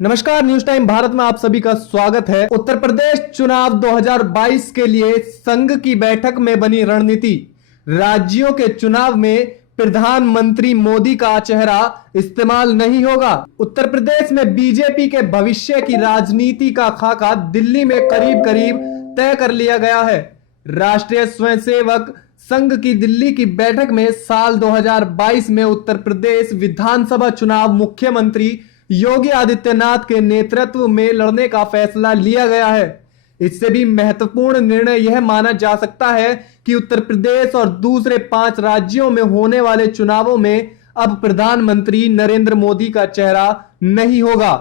नमस्कार, news time Bharat में आप सभी का स्वागत है। उत्तर प्रदेश चुनाव 2022 के लिए संघ की बैठक में बनी रणनीति। राज्यों के चुनाव में प्रधानमंत्री मोदी का चेहरा इस्तेमाल नहीं होगा। उत्तर प्रदेश में बीजेपी के भविष्य की राजनीति का खाका दिल्ली में करीब करीब तय कर लिया गया है। राष्ट्रीय स्वयंसेवक संघ की दिल्ली की बैठक में साल 2022 में उत्तर प्रदेश विधानसभा चुनाव मुख्यमंत्री योगी आदित्यनाथ के नेतृत्व में लड़ने का फैसला लिया गया है। इससे भी महत्वपूर्ण निर्णय यह माना जा सकता है कि उत्तर प्रदेश और दूसरे 5 राज्यों में होने वाले चुनावों में अब प्रधानमंत्री नरेंद्र मोदी का चेहरा नहीं होगा।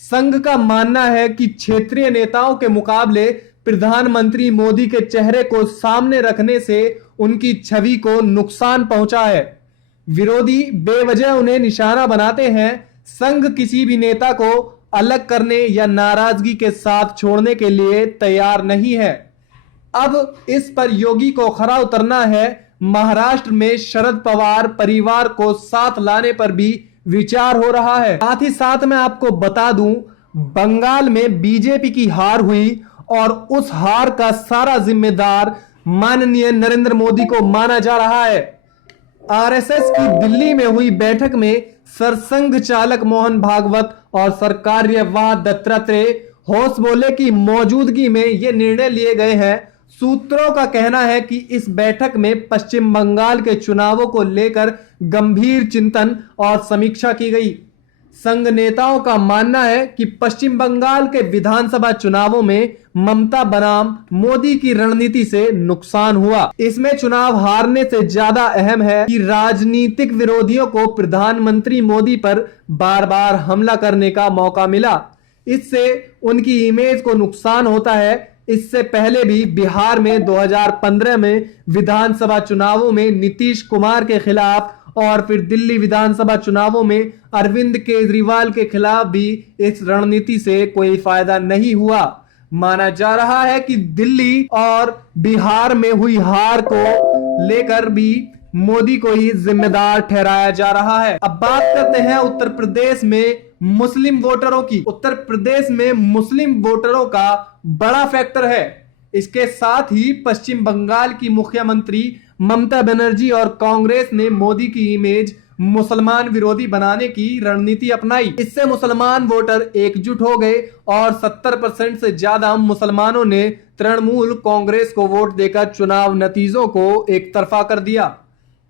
संघ का मानना है कि क्षेत्रीय नेताओं के मुकाबले प्रधानमंत्री मोदी के चेहरे को सामने रखने से उनकी छवि को नुकसान पहुंचा है। विरोधी बेवजह उन्हें निशाना बनाते हैं। संघ किसी भी नेता को अलग करने या नाराजगी के साथ छोड़ने के लिए तैयार नहीं है। अब इस पर योगी को खरा उतरना है। महाराष्ट्र में शरद पवार परिवार को साथ लाने पर भी विचार हो रहा है। साथ ही साथ मैं आपको बता दूं, बंगाल में बीजेपी की हार हुई और उस हार का सारा जिम्मेदार माननीय नरेंद्र मोदी को माना जा रहा है। आरएसएस की दिल्ली में हुई बैठक में सरसंघ चालक मोहन भागवत और सरकार्यवाह दत्तात्रेय होसबोले की मौजूदगी में ये निर्णय लिए गए हैं। सूत्रों का कहना है कि इस बैठक में पश्चिम बंगाल के चुनावों को लेकर गंभीर चिंतन और समीक्षा की गई। संघ नेताओं का मानना है कि पश्चिम बंगाल के विधानसभा चुनावों में ममता बनाम मोदी की रणनीति से नुकसान हुआ। इसमें चुनाव हारने से ज्यादा अहम है कि राजनीतिक विरोधियों को प्रधानमंत्री मोदी पर बार बार हमला करने का मौका मिला। इससे उनकी इमेज को नुकसान होता है। इससे पहले भी बिहार में 2015 में विधानसभा चुनावों में नीतीश कुमार के खिलाफ और फिर दिल्ली विधानसभा चुनावों में अरविंद केजरीवाल के खिलाफ भी इस रणनीति से कोई फायदा नहीं हुआ। माना जा रहा है कि दिल्ली और बिहार में हुई हार को लेकर भी मोदी को ही जिम्मेदार ठहराया जा रहा है। अब बात करते हैं उत्तर प्रदेश में मुस्लिम वोटरों की। उत्तर प्रदेश में मुस्लिम वोटरों का बड़ा फैक्टर है। इसके साथ ही पश्चिम बंगाल की मुख्यमंत्री ममता बनर्जी और कांग्रेस ने मोदी की इमेज मुसलमान विरोधी बनाने की रणनीति अपनाई। इससे मुसलमान वोटर एकजुट हो गए और 70% से ज्यादा मुसलमानों ने तृणमूल कांग्रेस को वोट देकर चुनाव नतीजों को एक तरफा कर दिया।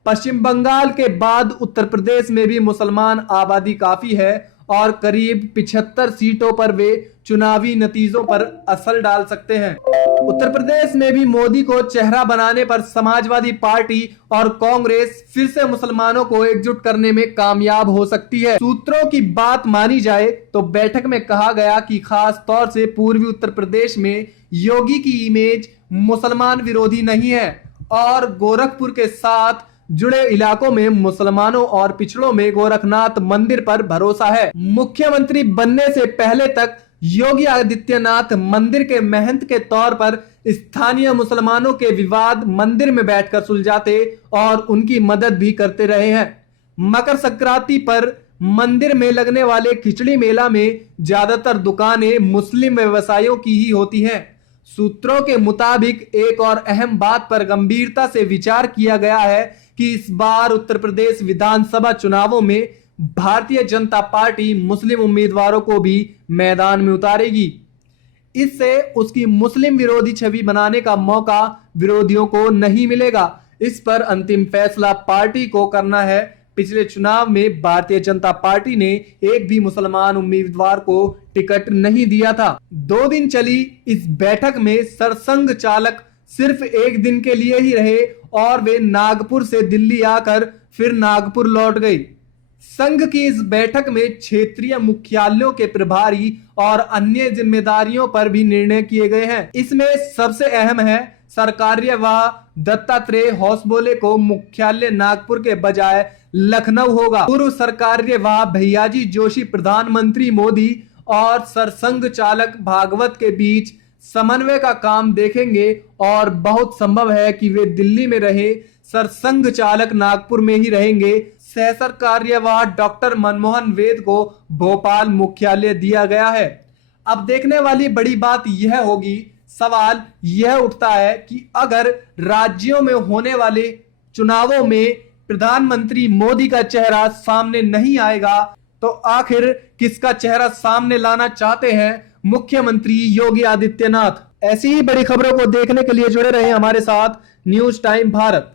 पश्चिम बंगाल के बाद उत्तर प्रदेश में भी मुसलमान आबादी काफी है और करीब 75 सीटों पर वे चुनावी नतीजों पर असर डाल सकते हैं। उत्तर प्रदेश में भी मोदी को चेहरा बनाने पर समाजवादी पार्टी और कांग्रेस फिर से मुसलमानों को एकजुट करने में कामयाब हो सकती है। सूत्रों की बात मानी जाए तो बैठक में कहा गया कि खास तौर से पूर्वी उत्तर प्रदेश में योगी की इमेज मुसलमान विरोधी नहीं है और गोरखपुर के साथ जुड़े इलाकों में मुसलमानों और पिछड़ों में गोरखनाथ मंदिर पर भरोसा है। मुख्यमंत्री बनने से पहले तक योगी आदित्यनाथ मंदिर के महंत के तौर पर स्थानीय मुसलमानों के विवाद मंदिर में बैठकर सुलझाते और उनकी मदद भी करते रहे हैं। मकर संक्रांति पर मंदिर में लगने वाले खिचड़ी मेला में ज्यादातर दुकानें मुस्लिम व्यवसायियों की ही होती हैं। सूत्रों के मुताबिक एक और अहम बात पर गंभीरता से विचार किया गया है कि इस बार उत्तर प्रदेश विधानसभा चुनावों में भारतीय जनता पार्टी मुस्लिम उम्मीदवारों को भी मैदान में उतारेगी। इससे उसकी मुस्लिम विरोधी छवि बनाने का मौका विरोधियों को नहीं मिलेगा। इस पर अंतिम फैसला पार्टी को करना है। पिछले चुनाव में भारतीय जनता पार्टी ने एक भी मुसलमान उम्मीदवार को टिकट नहीं दिया था। 2 दिन चली इस बैठक में सरसंघ चालक सिर्फ एक दिन के लिए ही रहे और वे नागपुर से दिल्ली आकर फिर नागपुर लौट गए। संघ की इस बैठक में क्षेत्रीय मुख्यालयों के प्रभारी और अन्य जिम्मेदारियों पर भी निर्णय किए गए हैं। इसमें सबसे अहम है सरकार्यवाह दत्तात्रेय होसबोले को मुख्यालय नागपुर के बजाय लखनऊ होगा। पूर्व सरकार्यवाह भैयाजी जोशी प्रधानमंत्री मोदी और सरसंघ चालक भागवत के बीच समन्वय का काम देखेंगे और बहुत संभव है कि वे दिल्ली में रहे, सरसंघ चालक नागपुर में ही रहेंगे। सह कार्यवाह डॉक्टर मनमोहन वेद को भोपाल मुख्यालय दिया गया है। अब देखने वाली बड़ी बात यह होगी, सवाल यह उठता है कि अगर राज्यों में होने वाले चुनावों में प्रधानमंत्री मोदी का चेहरा सामने नहीं आएगा तो आखिर किसका चेहरा सामने लाना चाहते हैं मुख्यमंत्री योगी आदित्यनाथ। ऐसी ही बड़ी खबरों को देखने के लिए जुड़े रहे हमारे साथ न्यूज टाइम भारत।